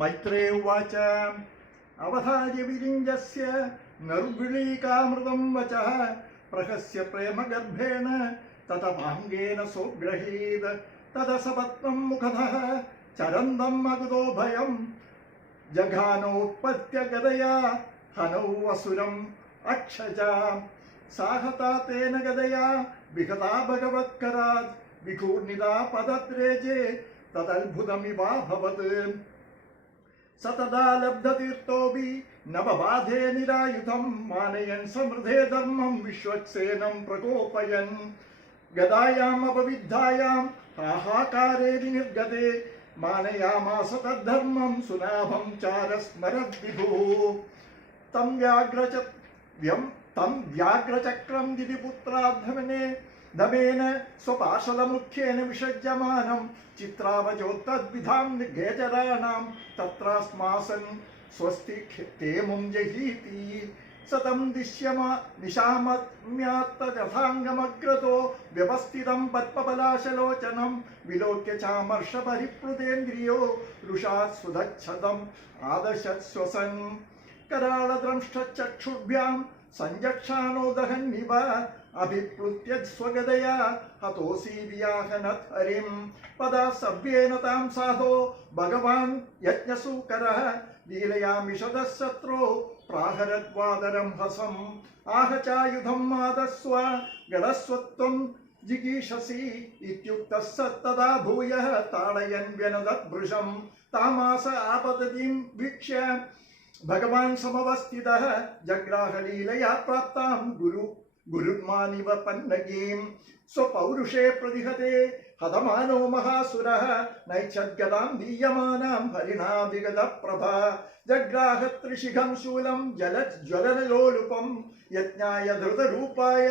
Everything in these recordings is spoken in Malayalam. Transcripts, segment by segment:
मैत्रेय उवाच अवधार्य विरिञ्जस्य निर्विळीकामृतं वचः प्रहस्य प्रेमगर्भेण ततमाङ्गेन सोऽग्रहीत् तदसपत्नं मुखतः चरन्दम् अकुतो भयम् जघानोत्पत्य गदया हनौ असुरम् अक्षजा साहता तेन गदया विहता भगवत्करात् विघूर्णिता पदत्रेजे तदद्भुतमिवाभवत् स तदा लब्धतीर्थोऽपि नवबाधे निरायुधं मानयन् समृद्धे धर्मं विश्वक्सेनं प्रकोपयन् गदायाम् अपविद्धायां हाहाकारे विनिर्गते मानयामास तद्धर्मं सुनाभं चारस्मरद्विभुः तं व्याघ्रचक्रं दिदिपुत्राद्धमने दमेन स्वपार्षदमुख्येन विसज्यमानं चित्रावजोत्तद्विधां गेजराणां तत्रास्मासन् स्वस्ति तेमुं जहीति सतं निशामत्म्यात्तकथाङ्गमग्रतो व्यवस्थितं पद्मपलाशलोचनं विलोक्य चामर्षपरिप्लुतेन्द्रियो रुषात् सुदच्छदम् आदशत् श्वसन् कराळद्रंष्टचक्षुर्भ्यां सञ्जक्षाणो दहन्निव अभिप्लुत्य स्वगदया हतोऽसि व्याहनत् हरिं पदा सव्येन तां साधो भगवान् यज्ञसूकरः लीलयामिषदः शत्रो प्राहरद्वादरं हसम् आह चायुधम् आदस्व गडस्वत्वं जिगीषसि इत्युक्तः स तदा भूयः ताडयन् व्यनदद्भृशं तामास आपततिं वीक्ष्य भगवान् समवस्थितः जग्राहलीलया प्राप्तां गुरुर्मानिव पन्नगीं स्वपौरुषे प्रतिहते हतमानो महासुरः नैच्छद्गदां दीयमानां हरिणा विगतप्रभा जग्राह त्रिशिखं शूलं जलज्वलनलोलुपं यज्ञाय धृतरूपाय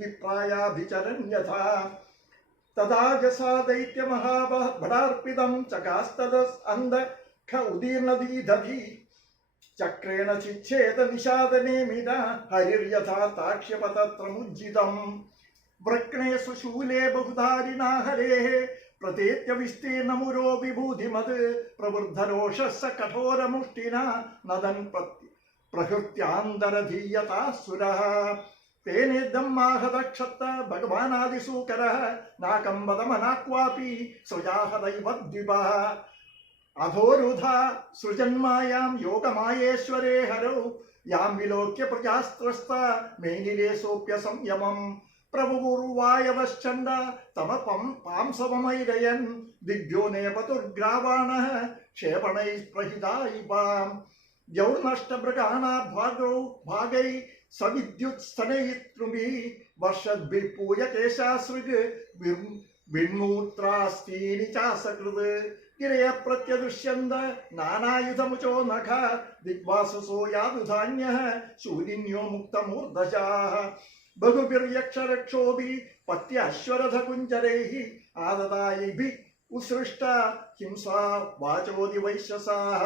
विप्रायाभिचरन् यथा तदा जसा दैत्यमहाभटार्पितं चकास्तदस्अन्धख उदीर्णदीदधि चक्रेण चिच्छेद निषादनेमिना हरिर्यथा ताक्ष्यपतत्रमुज्जितम् वृक्णे स्वशूले बहुधारिणा हरेः प्रतेत्य विस्तीर्णमुरो विभूतिमत् प्रवृद्धरोषः स कठोरमुष्टिना नदन् प्रहृत्यान्दरधीयता सुरः तेनेदम् आहतक्षत्त भगवानादिसूकरः नाकम्बदमनाक्वापि स्वजाहदैव द्विपः अधोरुधा सृजन्मायां योगमायेश्वरे हरौ यां विलोक्य प्रजास्त्रस्ता मेनिलेसोऽप्य संयमम् प्रभुर्वायवश्चण्ड तमपं पांसवमैरयन् दिग्भ्यो नेपतुर्ग्रावाणः क्षेपणैः प्रहिता इव द्यौर्नष्टमृगाणाद्भागौ भागै सविद्युत्स्तनयितृभिः वर्षद्भिः पूयकेशासृग् विन्मूत्रास्तीनि चासकृत् गिरय प्रत्यदृश्यन्द नानायुधमुचो नख दिग्वाससो यादुधान्यः शूलिन्यो मुक्तमूर्धजाः बहुभिर्यक्षरक्षोभिः पत्याश्वरथकुञ्जरैः आददायैभिः उत्सृष्टा हिंसा वाचोदिवैश्यसाः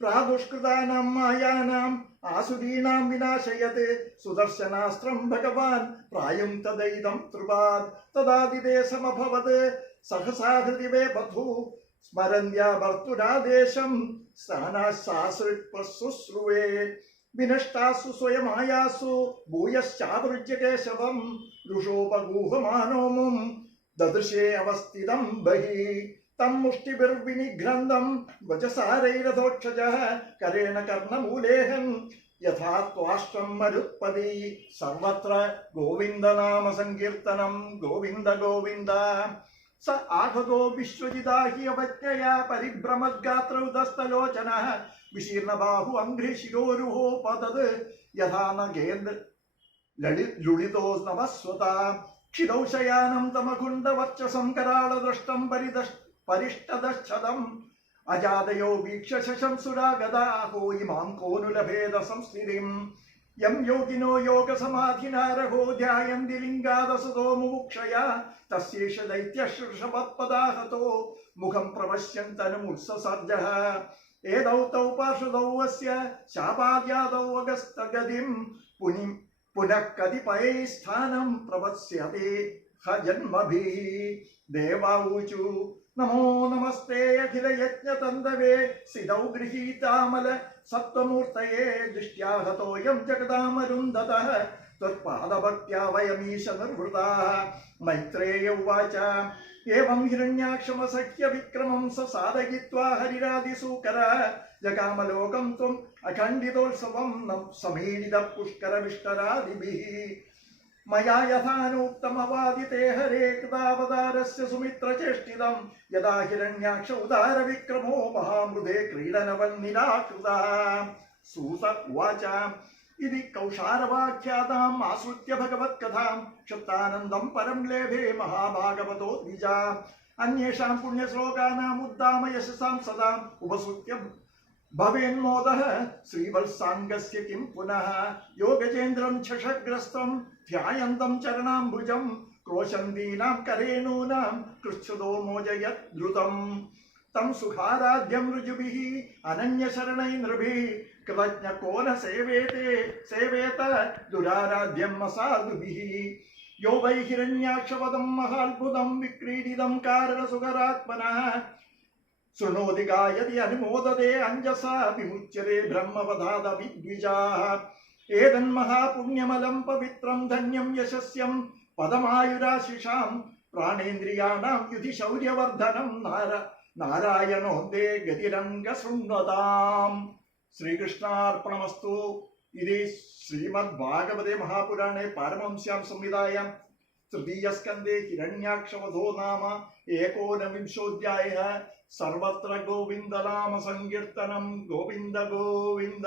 प्रादुष्कृतानां मायानाम् आसुरीणां विनाशयत् सुदर्शनास्त्रं भगवान् प्रायुं तदैदं त्रुपात् तदादिदेशमभवत् सहसा हृदि वे बधू स्मरन्द्या भर्तुरादेशं स्थानाशासृक्प्रशुश्रुवे विनष्टासु स्वयमायासु भूयश्चावृज्य केशवं रुषोपगूहमानो मुं ददृशे अवस्थितं बहिः तं मुष्टिभिर्विनिघ्रन्दं वचसारैरथोक्षजः करेण कर्णमूलेहन् यथा त्वाष्ट्रं मरुत्पदी सर्वत्र गोविन्दनाम संकीर्तनं गोविन्द गोविन्द स आहतो विश्वजिता हि अवज्ञया परिभ्रमद्गात्रौदस्तलोचनः विशीर्णबाहु अङ्घ्रिशिरोरुहो पतत् यथा न गेन्द्र लुलितो नमस्वता क्षितौ शयानं तमकुण्डवर्चसं कराळदृष्टं परिष्टदच्छदम् अजादयो वीक्ष्य शशंसुरा गदा अहो इमां को नु लभेद संस्थितिम् यं योगिनो योगसमाधिना रहो ध्यायन्ति लिङ्गादसतो मुमुक्षया तस्यैष दैत्यशृषवत्पदाहतो मुखं प्रपश्यन्तनुमुत्ससर्जः एदौ तौ पार्षदौ अस्य शापाद्यादौ अगस्तगतिं पुनः कतिपयै स्थानं प्रवत्स्यते ह जन्मभिः देवाऊचु നമോ നമസ്തേ അഖില യജ്ഞതന്തവേ സിതൗ ഗൃഹീതാമല സത്വമൂർത്തയേ ദൃഷ്ട്യാഹതോയം ജഗദാമരുന്ധതഃ ത്വത്പാദഭക്ത്യാ വയമീശ നിർവൃതാഃ. മൈത്രേയ ഉവാച ഏവം ഹിരണ്യാക്ഷമസഖ്യ വിക്രമം സാധയിത്വാ ഹരിരാദിസൂകര ജഗാമലോകം ത്വം അഖണ്ഡിതോത്സവം സമീഡിത പുഷ്കരവിഷ്ടരാദിഭിഃ. മയാ യഥാനോക്തമവാദിതേ ഹരേ കൃതാവതാരസ്യ സുമിത്രചേഷ്ടിതം യഥാ ഹിരണ്യാക്ഷ ഉദാരവിക്രമോ മഹാമൃതേ ക്രീഡനവന്നിരാകൃതഃ. സൂത ഉവാച ഇതി കൗഷാരവാഖ്യാതാം ആശ്രിത്യ ഭഗവത്കഥാം ക്ഷുപ്താനന്ദം പരം ലേഭേ മഹാഭാഗവതോ ദ്വിജ. അന്യേഷാം പുണ്യശ്ലോകാനാം ഉദ്ദാമ യശസാം സദാം ഉപസൃത്യ ഭവേന്മോദഃ ശ്രീവത്സാംഗസ്യ കിം പുനഃ. യോഗജേന്ദ്രം ഛഷഗ്രസ്തം ധ്യായന്തം ചരണാംബുജം ക്രോശന്തീനാം കരേണൂനാം കൃച്ഛുതോ മോചയത് ദ്രുതം. തം സുഖാരാധ്യം ഋജുഭിഃ അനന്യശരണൈ നൃഭിഃ കൃതജ്ഞകോ ന സേവേത ദുരാരാധ്യം അസാധുഭിഃ. യോ വൈ ഹിരണ്യാക്ഷവദം മഹാത്ഭുതം വിക്രീഡിതം കാരണസുഖരാത്മനഃ ശൃണോതി ഗായതി അനുമോദതേ അഞ്ജസാ വിമുച്യതേ ബ്രഹ്മപദാദവിദ്വിജാഃ. ഏതന്മഹാപുണ്യമലം പവിത്രം ധന്യം യശസ്യം പദമായുരാശിഷാം പ്രാണേന്ദ്രിയാണാം യുധി ശൗര്യവർദ്ധനം നാരായണോന്തേ ഗതിരംഗശൃണ്വതാം. ശ്രീകൃഷ്ണാർപ്പണമസ്തു. ഇത് ശ്രീമദ് ഭാഗവതേ മഹാപുരാണേ പാരമഹംസ്യാം സംഹിതായാം തൃതീയസ്കന്ധേ ഹിരണ്യാക്ഷവധോ നാമ ഏകോനവിംശോऽധ്യായः. സർവത്ര ഗോവിന്ദനാമ സങ്കീർത്തനം. ഗോവിന്ദ ഗോവിന്ദ.